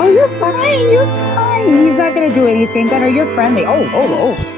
Oh, you're fine. You're fine. He's not gonna do anything. Gunnar, you're friendly. Oh, oh, oh.